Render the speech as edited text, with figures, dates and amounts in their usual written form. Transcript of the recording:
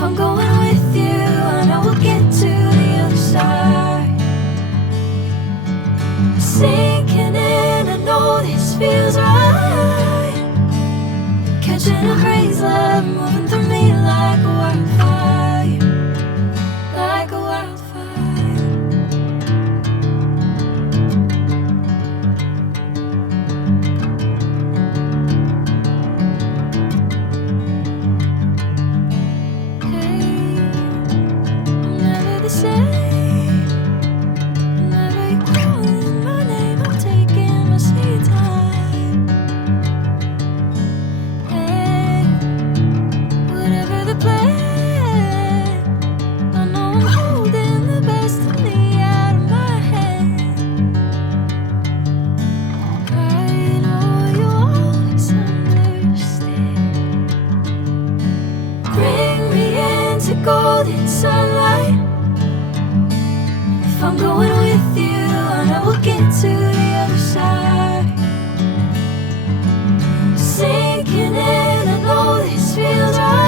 If I'm going with you, I know we'll get to the other side. Sinking in, I know this feels right. Catching a crazy love, moving through me like a wildfire, like a wildfire. Hey, I'm never the same. Whenever you're calling my name, I'm taking my sweet time. Hey, whatever the plan, I know I'm holding the best of me out of my hand. I know you always understand. Bring me into golden sunlight. If I'm going with you, I know we'll get to the other side. Sinking in, I know this feels right.